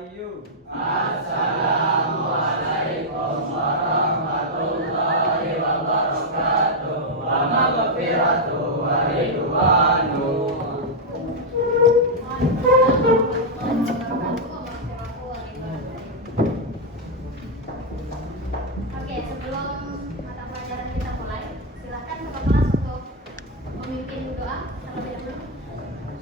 Wahyu. Assalamualaikum warahmatullahi wabarakatuh. Wa maghfiratuh wa ridwanuh. Oke, sebelum mata pelajaran kita mulai, silakan Bapak kelas untuk memimpin doa terlebih dahulu.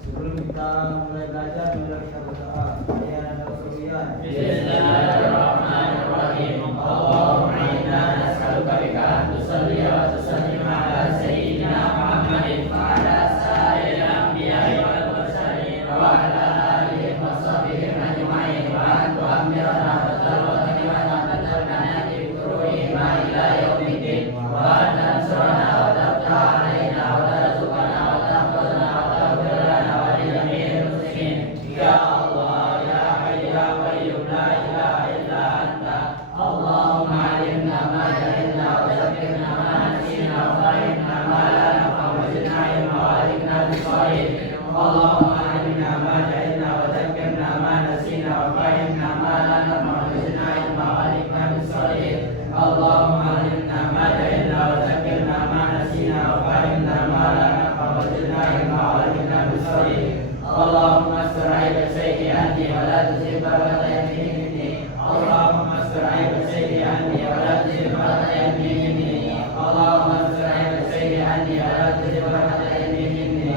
Sebelum kita mulai belajar, marilah kita berdoa. Ya Rasulullah. Bismillahirrahmanirrahim. Allahumma inna nas'aluka bika an tusalli wa tusallim ala sayyidina Muhammadin wa ala sa'iril anbiya'i wal mursalin wa ala alihi wa sahbihi ajma'in wa an tu'ammirana wa tarwatani wa ta'atalana bi furu'ihima ila yaumiddin wa an tansurana wa tabta alaina wa tarzuqana wa tahfazna wa taghfir lana wa li jami'il muslimin. Ya Allah ya Hayy ya Qayyum la ilaha illa anta. Allahumma alimna ma jahilna wa zakkirna ma nasina wa fahimna ma la naf'u wa zidna ilma wa alikna bis-shalihin. Allahumma alimna ma jahilna wa zakkirna ma nasina wa fahimna ma la naf'u wa zidna ilma wa alikna bis-shalihin. Allahumma alimna ma jahilna wa zakkirna ma nasina wa fahimna ma la naf'u wa zidna ilma wa alikna bis-shalihin. Allahumma astur aiba sayyi anni wa la tuzigh barakata yamini minni. Allahumma astur aiba sayyi anni wa la tuzigh barakata yamini minni. Allahumma astur aiba sayyi anni wa la tuzigh barakata yamini minni.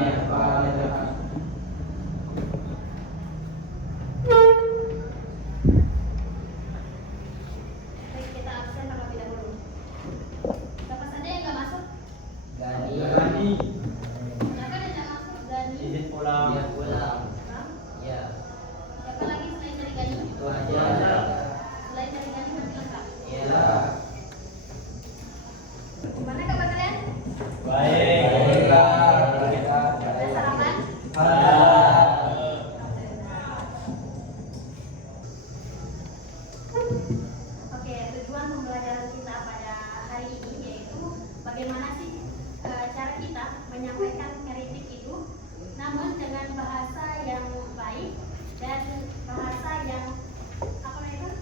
Baik, kita absen terlebih dahulu. Siapa saja yang nggak masuk? Gani. Siapa yang nggak masuk? Gani. Izin pulang. Dia pulang. Bang. Ya, Siapa lagi selain dari Gani? itu aja. Selain dari Gani masih lengkap. Ya. Gimana kabar kalian? Baik. Ada sarapan? Oke, tujuan pembelajaran kita pada hari ini yaitu bagaimana sih cara kita menyampaikan kritik itu, namun dengan bahasa yang baik dan bahasa yang apa namanya,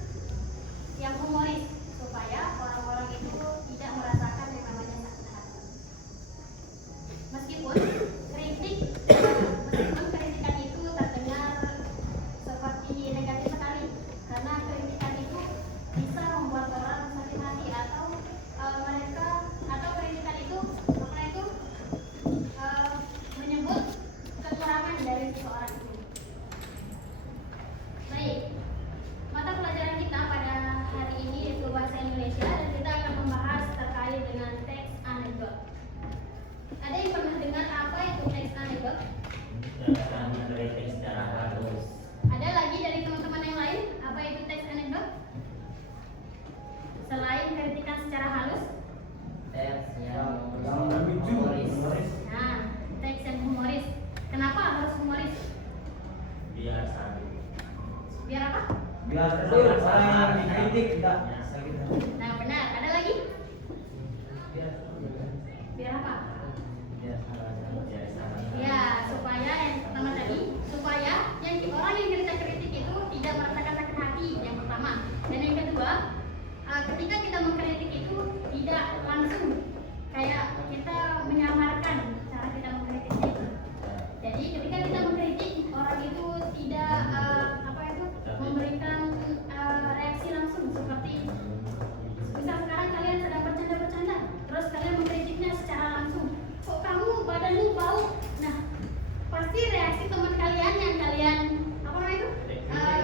yang humoris, supaya orang-orang itu tidak merasakan yang namanya sakit hati. Meskipun kritikan itu terdengar seperti negatif sekali, karena kritikan itu bisa membuat orang sakit hati atau kritikan itu menyebut kekurangan dari seseorang itu. Baik, mata pelajaran kita pada hari ini yaitu bahasa Indonesia, dan kita akan membahas terkait dengan teks anekdot. Ada yang pernah dengar apa itu teks anekdot? Ada lagi dari teman-teman yang lain apa itu teks anekdot? Selain kritikan secara halus, Teks yang lucu. humoris. nah, teks yang humoris. Kenapa harus humoris? Biar satu. Biar apa? Biar seru orang yang dikritik tidak sakit hati. Nah, benar. Ada lagi? Biar apa? Ya, supaya yang pertama tadi, supaya yang orang yang kita kritik itu tidak merasakan sakit hati, yang pertama. Dan yang kedua, ketika kita mengkritik itu tidak langsung kayak kita menyamarkan cara kita mengkritiknya itu. Jadi ketika kita mengkritik, orang itu tidak memberikan reaksi langsung, seperti misal sekarang kalian sedang bercanda-bercanda, terus kalian mengkritiknya secara langsung. Kok kamu badanmu bau? Nah, pasti reaksi teman kalian yang kalian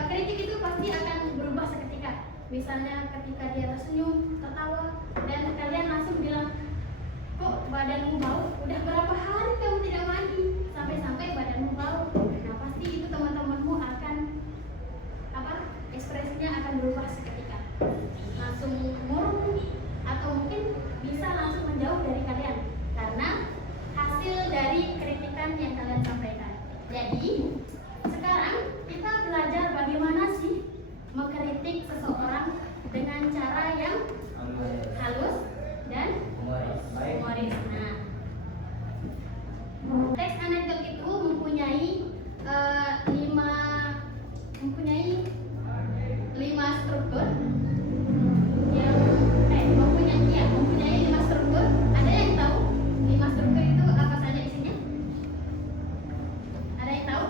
kritik itu pasti akan berubah seketika. Misalnya ketika dia tersenyum, tertawa, dan kalian langsung bilang, kok badanmu bau? Udah berapa hari kamu tidak mandi sampai-sampai badanmu bau? Nah, pasti itu teman-temanmu akan ekspresinya akan berubah seketika. Langsung murung atau mungkin bisa langsung menjauh dari kalian karena hasil dari kritikan yang kalian sampaikan. Jadi, sekarang kita belajar bagaimana sih mengkritik seseorang dengan cara yang halus dan humoris. Nah, teks anekdot itu mempunyai struktur yang mempunyai 5 struktur. Ada yang tahu 5 struktur itu apa saja isinya? Ada yang tahu?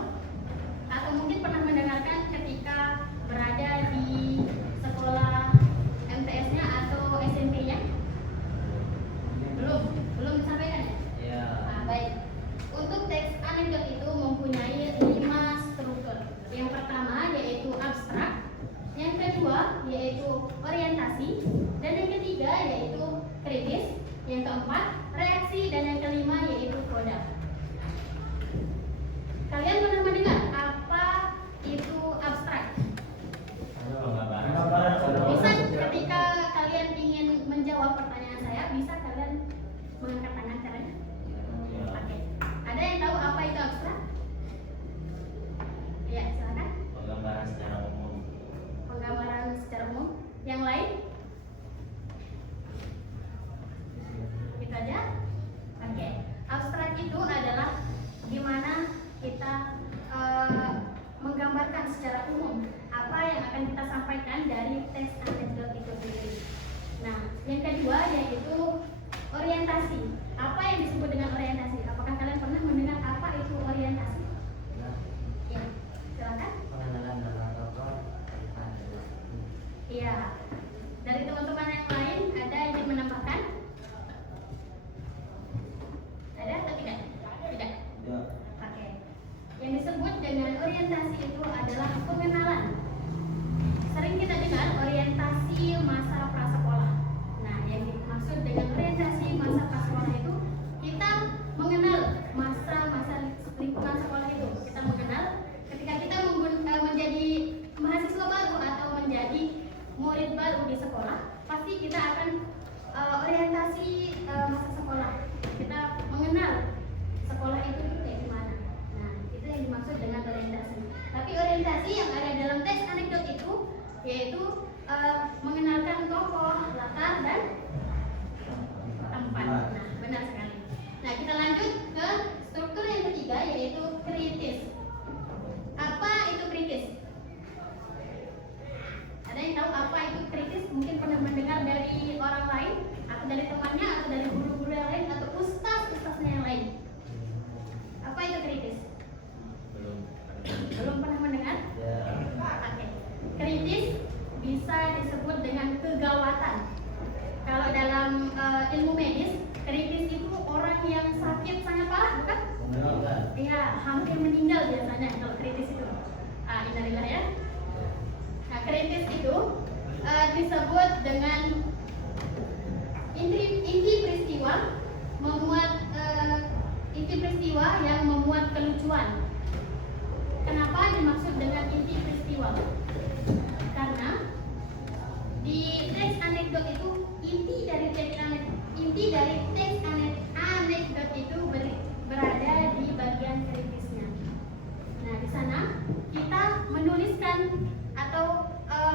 Atau mungkin pernah mendengarkan ketika berada di sekolah MTS-nya atau SMP-nya? Belum disampaikan ya? Ya. Nah, baik. Untuk teks anekdot itu mempunyai 5 struktur. Yang pertama yaitu abstrak, yang kedua yaitu orientasi, dan yang ketiga yaitu kritis, yang keempat reaksi, dan yang kelima yaitu koda. Kalian pernah mendengar apa itu abstrak? Bisa ketika kalian ingin menjawab pertanyaan saya, bisa kalian mengangkat tangan caranya? Oke. Ada yang tahu apa itu abstrak? Ya, silakan. Penggambaran secara umum. Penggambaran secara umum. Yang lain? Gitu aja. Oke. Abstrak itu adalah gimana kita menggambarkan secara umum apa yang akan kita sampaikan dari teks anekdot itu sendiri. Nah, yang kedua yaitu orientasi. Apa yang disebut dengan orientasi? Apakah kalian pernah mendengar apa itu orientasi? Ya, silakan. Pengenalan dalam tokoh. Iya. Dari teman-teman yang lain ada yang ingin menambahkan? Ada atau tidak? Tidak. Ya. Oke. Yang disebut dengan orientasi itu adalah pengenalan. Sering kita dengar orientasi masa prasekolah. Nah, yang dimaksud dengan orientasi masa prasekolah itu kita mengenal masa-masa lingkungan sekolah itu. Kita mengenal ketika kita menjadi mahasiswa baru atau menjadi murid baru di sekolah, pasti kita akan orientasi masa sekolah. Kita mengenal sekolah itu kayak gimana. Nah, itu yang dimaksud dengan orientasi. Tapi orientasi yang ada dalam teks anekdot itu yaitu mengenalkan tokoh, latar, dan tempat. Nah, benar sekali. Nah, kita lanjut ke struktur yang ketiga yaitu kritis. Apa itu kritis? Ada yang tahu apa itu kritis? Mungkin pernah mendengar dari orang lain, atau dari temannya, atau dari guru-guru yang lain, atau ustaz-ustaznya yang lain. Apa itu kritis? Belum pernah mendengar? Ya. Oke. Kritis bisa disebut dengan kegawatan. Kalau dalam ilmu medis, kritis itu orang yang sakit sangat parah, bukan? Meninggal. Iya, hampir meninggal biasanya kalau kritis itu. Innalillah ya. Nah, kritis itu disebut dengan inti peristiwa yang memuat kelucuan. Kenapa dimaksud dengan inti peristiwa? Karena di teks anekdot itu inti dari teks anekdot itu berada di bagian kritisnya. Nah, di sana kita menuliskan atau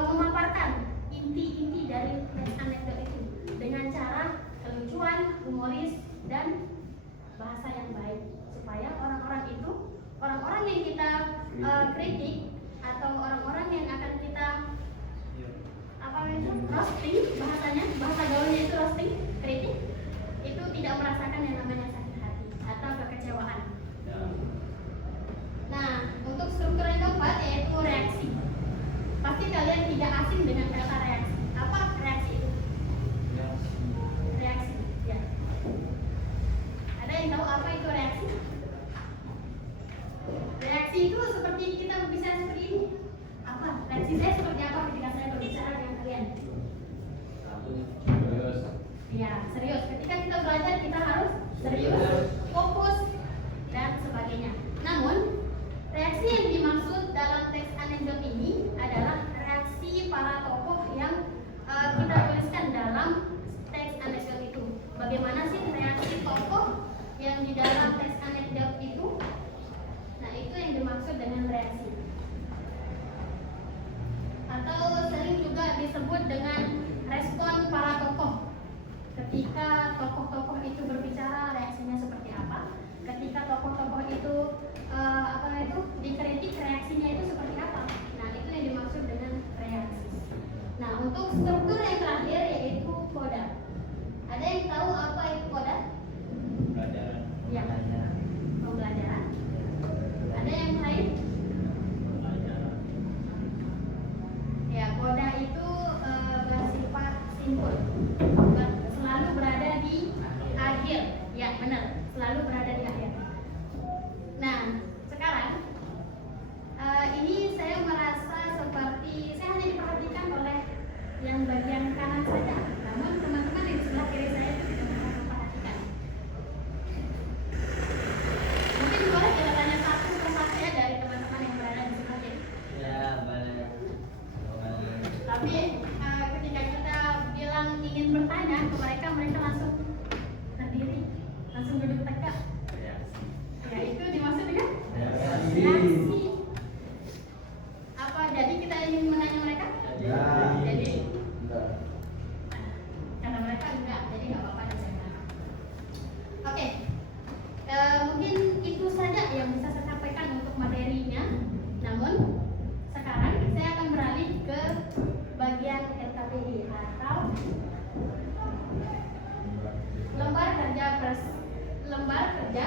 memaparkan inti-inti dari teks anekdot itu dengan cara kelucuan, humoris, dan bahasa yang baik, supaya orang-orang yang kita kritik atau orang-orang yang akan kita roasting, bahasa gaulnya itu roasting, kritik, itu tidak merasakan yang namanya sakit hati atau kekecewaan. Nah, untuk struktur yang keempat yaitu reaksi. Pasti kalian tidak asing dengan kata reaksi. Apa reaksi itu? Reaksi, ya. Ada yang tahu apa itu reaksi? Reaksi itu seperti kita berbicara seperti ini. Apa? Reaksi saya seperti apa ketika saya berbicara dengan kalian? Ya, serius. Ketika kita belajar kita harus serius, fokus, dan sebagainya. Namun, reaksi yang dimaksud dalam teks anekdot ini adalah reaksi para tokoh yang kita tuliskan dalam teks anekdot itu. Bagaimana sih reaksi tokoh yang di dalam teks anekdot itu? Nah, itu yang dimaksud dengan reaksi. Atau sering juga disebut dengan respon para tokoh. Ketika tokoh-tokoh itu berbicara, reaksinya seperti apa? Ketika tokoh-tokoh itu dikritik, reaksinya itu seperti apa? Nah, itu yang dimaksud dengan reaksi. Untuk struktur yang terakhir yaitu koda. Ada yang tahu apa itu koda? Pelajaran. Ya. Pembelajaran. Ada yang lain? Pelajaran. Ya, koda itu bersifat simpul. Selalu berada di akhir. Ya, benar. Selalu berada di akhir. Nah, sekarang ini saya merasa seperti saya hanya diperhatikan oleh yang bagian kanan saja. Namun teman-teman di sebelah kiri saya itu juga merasa memperhatikan. Mungkin boleh kita tanya satu persatu ya dari teman-teman yang berada di sebelah kiri. Ya, boleh. Tapi ketika kita bilang ingin bertanya ke mereka, mereka langsung berdiri, langsung duduk tegak. Ya, itu dimaksud dengan reaksi. Apa jadi kita ingin menanya mereka? Ya. Jadi Enggak. kata mereka enggak, jadi nggak apa-apa dan saya bilang. Oke, mungkin itu saja yang bisa saya sampaikan untuk materinya. Namun sekarang saya akan beralih ke bagian LKPD atau lembar kerja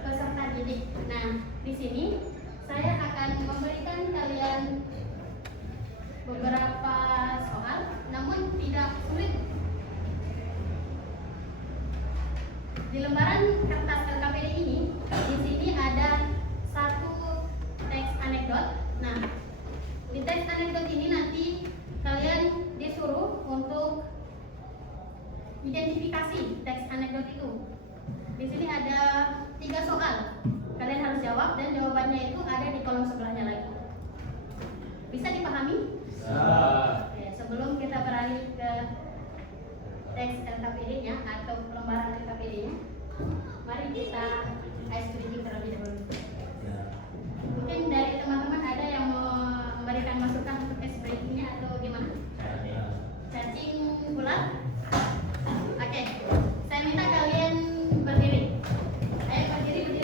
peserta didik. Nah, di sini saya akan memberikan kalian beberapa soal, namun tidak sulit. Di lembaran kertas LKPD ini, di sini ada satu teks anekdot. Nah, di teks anekdot ini nanti kalian disuruh untuk identifikasi teks anekdot itu. Di sini ada 3 soal. Kalian harus jawab dan jawabannya itu ada di kolom sebelahnya lagi. Bisa dipahami? Ya, sebelum kita beralih ke teks LKPD-nya atau lembaran LKPD-nya, mari kita ice breaking terlebih dahulu. Mungkin dari teman-teman ada yang mau memberikan masukan untuk ice breaking-nya atau gimana? Cacing bulat? Oke, saya minta kalian berdiri. Ayo berdiri.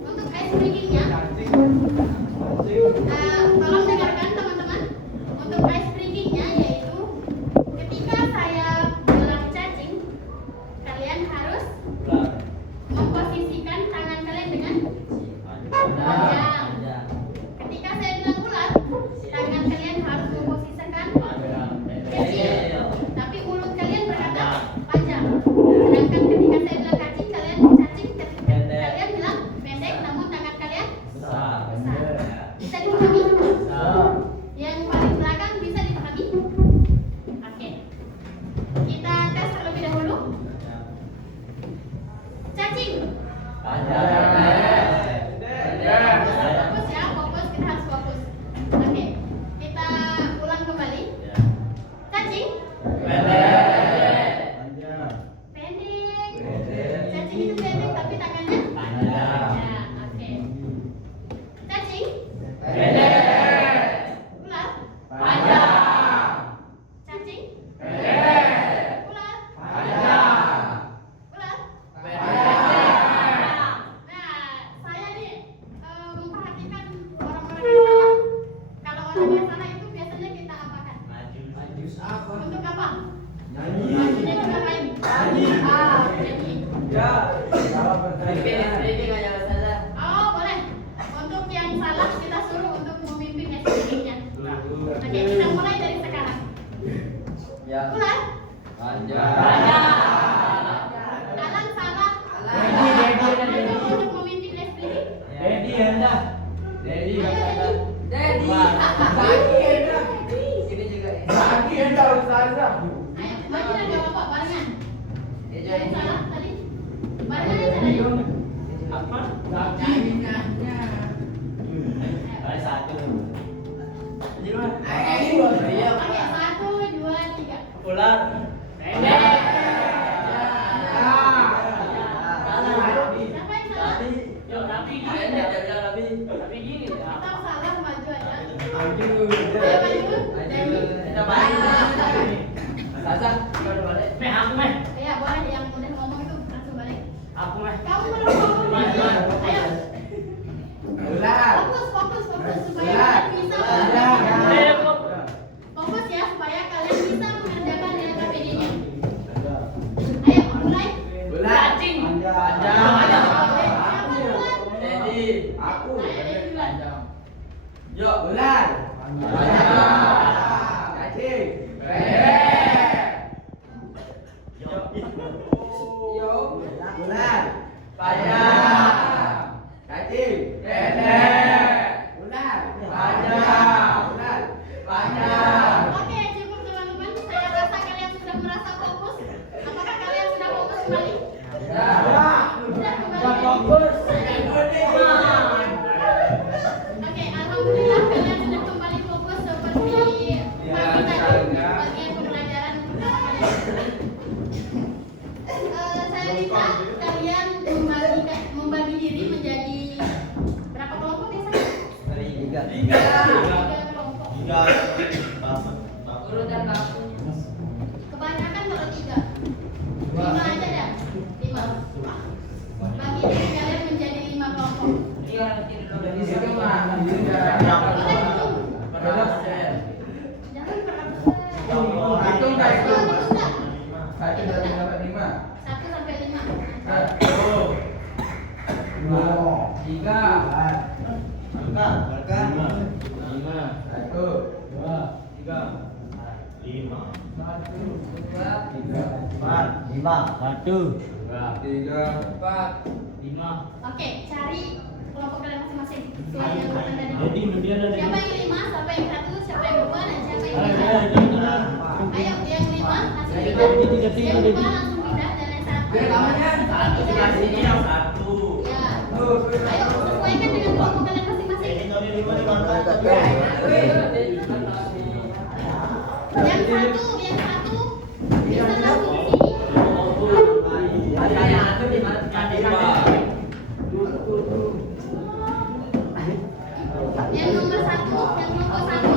Untuk ice breaking-nya, tolong dengarkan teman-teman. Untuk ice breaking-nya yaitu ketika saya bilang cacing, kalian harus memposisikan tangan kalian dengan panjang. Ketika saya bilang ular, tangan kalian harus memposisikan kecil, tapi mulut kalian berkata panjang. Sedangkan ketika saya bilang cacing, kalian bilang pendek, namun tangan kalian besar. Bisa dipahami? Yang paling belakang bisa dipahami? Oke. Kita tes terlebih dahulu. Cacing. Fokus ya, fokus, kita harus fokus. Oke, kita ulang kembali. Cacing. Pendek. Cacing itu pendek tapi tangannya panjang. Ya, oke. Cacing. Ular. Cacing. Ular. Ular. Nah, saya nih memperhatikan orang-orang yang salah. Kalau orang yang salah itu biasanya kita apakan? Untuk apa? Majunya juga main. Nyanyi. Oh, boleh. Untuk yang salah kita suruh untuk memimpin SPG-nya. Oke, kita mulai dari sekarang. Ular. Alan salah. Ayo untuk memimpin SPG. Ayo, maju dan gak apa-apa, barengan. Yang salah tadi. Barengan aja tadi. Oke, 1, 2, 3. Ular. Siapa yang salah? Tapi gini. Atau salah maju aja. Maju. Ayo maju. Dewi. Kita balik. Aku meh. Iya, boleh yang udah ngomong itu langsung balik. Aku meh. Kamu belum ngomong. Ayo. Ular. Fokus. Aku. Saya yang duluan. Yuk, bulan. Cacing. Yuk, bulan. Panjang. Cacing. Bulan. Panjang. Bulan. Panjang. Oke, cukup teman-teman. Saya rasa kalian sudah merasa fokus. Apakah kalian sudah fokus kembali? Sudah kembali. Oke, alhamdulillah kalian sudah kembali fokus seperti pagi tadi bagian pembelajaran pertama kali. Saya minta kalian membagi diri menjadi berapa kelompok biasanya? Tiga kelompok. Urutan baku. Kebanyakan kalau tiga. 5 aja dah. 5. Bagi diri kalian menjadi 5 kelompok. Jadi siapa mah? Jangan berapa. Hitung dah itu. Enggak. 1, 2, 3, 4, 5. 1 sampai 5. 1, 2, 3. Oke, cari kelompok kalian masing-masing. Sesuai yang urutan tadi. Siapa yang 5, siapa yang 1, siapa yang 2, dan siapa yang 3. Ayo, yang 5 langsung pindah. Yang 2 langsung pindah dan yang 1. Ya. Ayo, sesuaikan dengan kelompok kalian masing-masing. Yang 1 bisa langsung di sini. Yang nomor 1, yang kelompok 1. Ayo, teman-teman. Mana kelompok 1?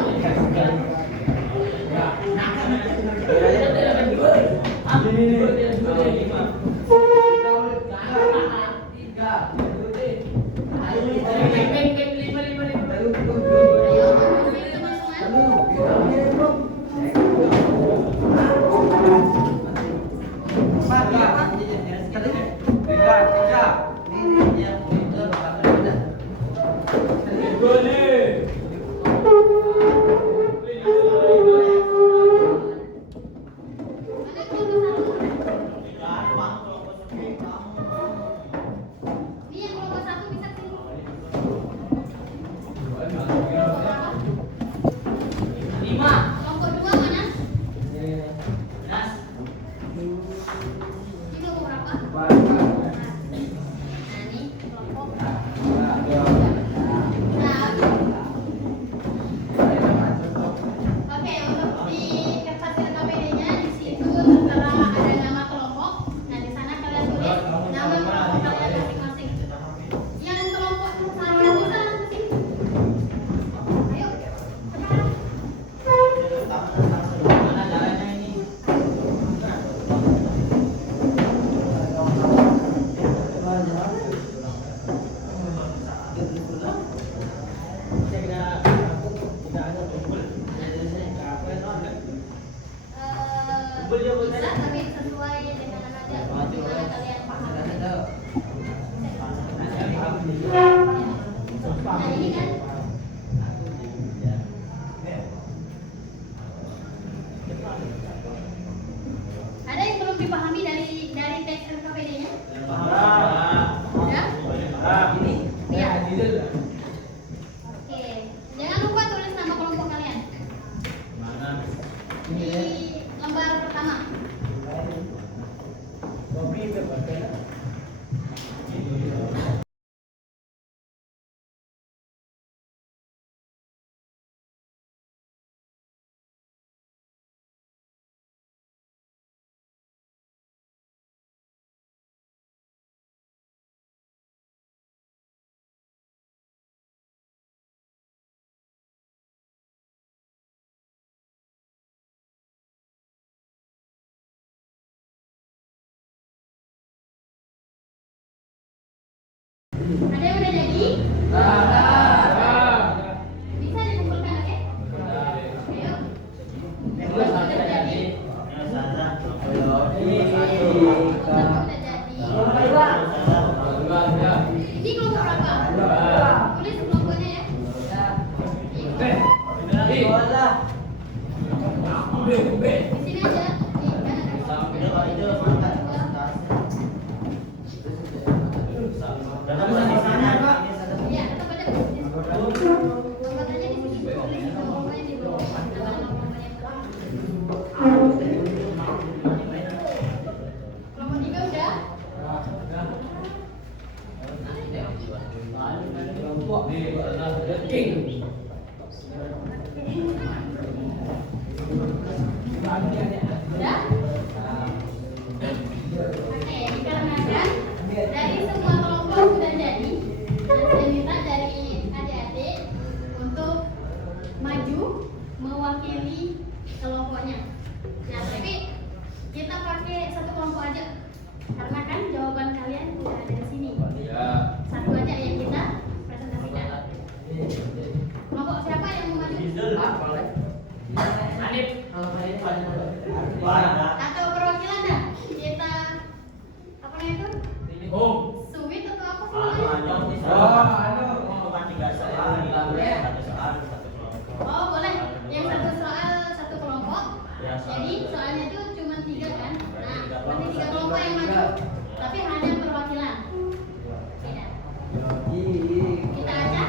Ini yang kelompok 1 bisa sini. Kelompok 2 mana? Ini kelompok berapa? Nah, ini kelompok. Oke, untuk di kertas RKPD-nya di situ setelah ada nama kelompok, nah di sana kalian tulis nama kelompok kalian masing-masing. Yang kelompok 1 bisa langsung sini. Ayo, sekarang. Bisa tapi sesuai dengan aja gimana kalian paham. Nah ini kan ada yang belum dipahami dari teks RKPD-nya? Sudah? Iya. Oke, jangan lupa tulis nama kelompok kalian di lembar pertama. Ada yang udah jadi? Bisa dikumpulkan, oke? Ayo. Udah jadi. Udah jadi. Ini kelompok berapa? Sudah? Oke, dikarenakan dari semua kelompok sudah jadi, dan saya minta dari adik-adik untuk maju mewakili kelompoknya. Nah, tapi kita pakai satu kelompok aja, karena kan jawaban kalian tidak ada di sini. Satu aja yang kita presentasikan. Kelompok siapa yang mau maju? Hanif. Atau perwakilan dah? Kita apa namanya itu? Suwit atau apa sih namanya? Oh boleh, yang satu soal satu kelompok. Jadi soalnya itu cuma 3 kan? Nah, berarti 3 kelompok yang maju, tapi hanya perwakilan. Tidak. Kita aja.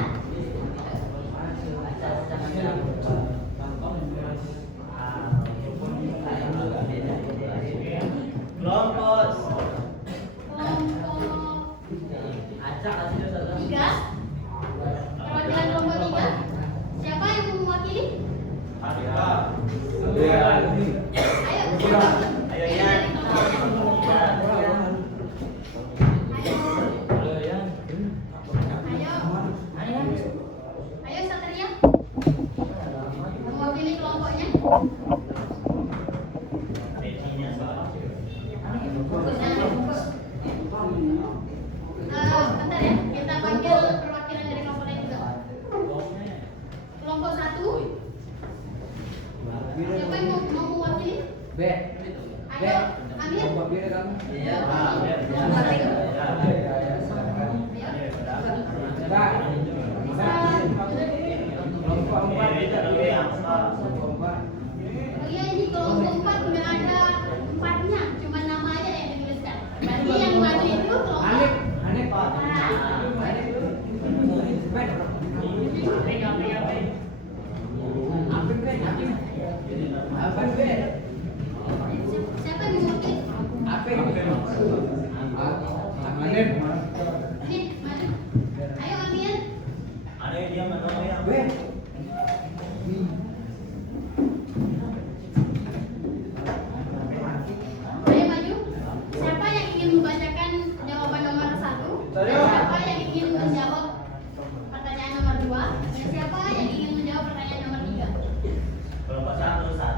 Kelompok 3. Perwakilan kelompok 3. Siapa yang mau mewakili? Ayo. Ayo Satria. Mewakili kelompoknya. Bentar ya, kita panggil perwakilan dari kelompok lain juga. Kelompok 1. Siapa yang mau mewakili? Ayo, Amir. Oh iya, ini kelompok 4 nggak ada 4-nya, cuma nama aja yang dituliskan. Berarti yang maju itu kelompok siapa yang mewakili? Ini maju. Ayo Amir. Ayo maju. Siapa yang ingin membacakan jawaban nomor 1? Dan siapa yang ingin menjawab pertanyaan nomor 2? Dan siapa yang ingin menjawab pertanyaan nomor 3?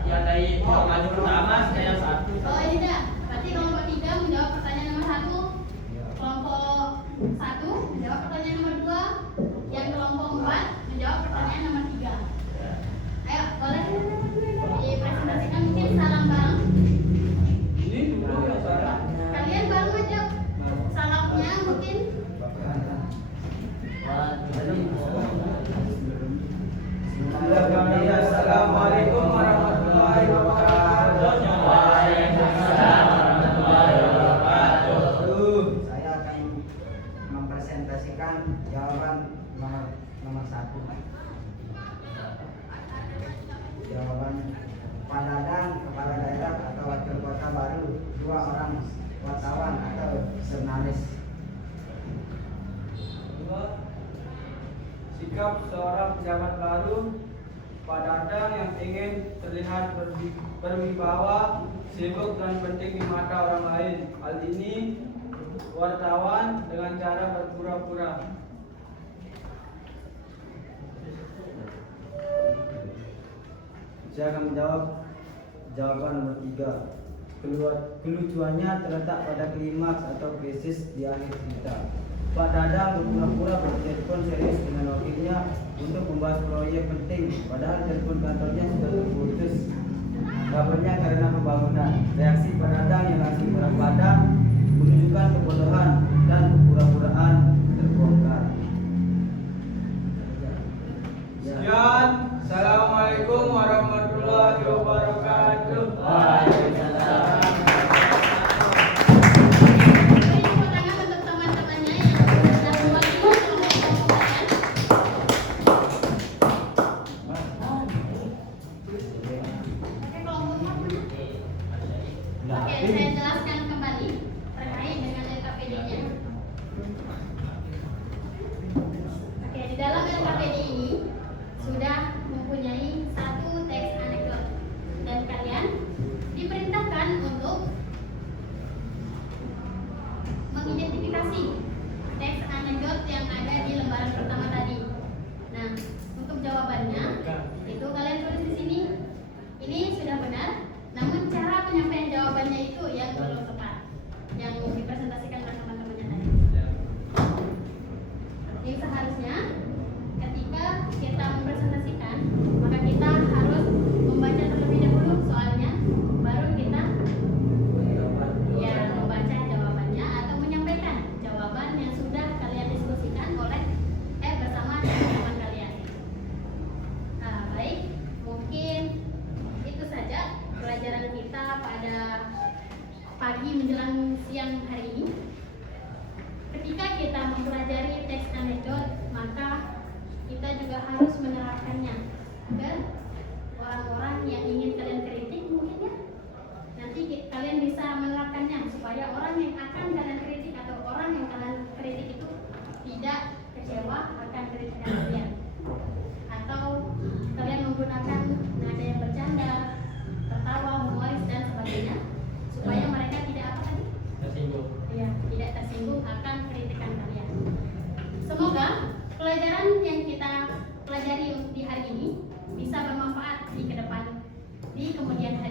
Yang dari yang maju pertama saya 1. Oh ini dah. Berarti kelompok 3 menjawab pertanyaan nomor 1. Kelompok 1 menjawab pertanyaan nomor 2. Yang kelompok 4 menjawab pertanyaan nomor 3. Ayo, boleh dipresentasikan mungkin salam bareng. Kalian baru aja salamnya mungkin. Assalamualaikum warahmatullahi wabarakatuh. Saya akan mempresentasikan jawaban nomor 1. Jawaban Pak Dadang, kepala daerah atau wakil kota baru, 2 orang wartawan atau jurnalis. Sikap seorang pejabat baru, Pak Dadang yang ingin terlihat berwibawa, sibuk dan penting di mata orang lain. Hal ini wartawan dengan cara berpura-pura. Saya akan menjawab jawaban nomor 3. Kelucuannya terletak pada klimaks atau krisis di akhir cerita. Pak Dadang berpura-pura bertelepon serius dengan wakilnya untuk membahas proyek penting, padahal telepon kantornya sudah terputus. Kabarnya karena pembangunan. Reaksi Pak Dadang yang langsung padam menunjukkan kebodohan dan kepura-puraan terbongkar. Sekian, Assalamualaikum warahmatullahi wabarakatuh. Oke, saya jelaskan kembali terkait dengan LKPD-nya. Oke, di dalam bersama teman-teman kalian. Nah, baik, mungkin itu saja pelajaran kita pada pagi menjelang siang hari ini. Ketika kita mempelajari teks anekdot, maka kita juga harus menerapkannya agar orang-orang yang ingin kalian kritik mungkin ya, nanti kalian bisa menerapkannya supaya orang yang akan kalian kritik atau orang yang kalian kritik itu tidak kecewa akan kritikan kalian, atau kalian menggunakan nada yang bercanda, tertawa, humoris dan sebagainya supaya mereka tidak apa tadi? Tersinggung. Ya, tidak tersinggung akan kritikan kalian. Semoga pelajaran yang kita pelajari di hari ini bisa bermanfaat di kemudian hari.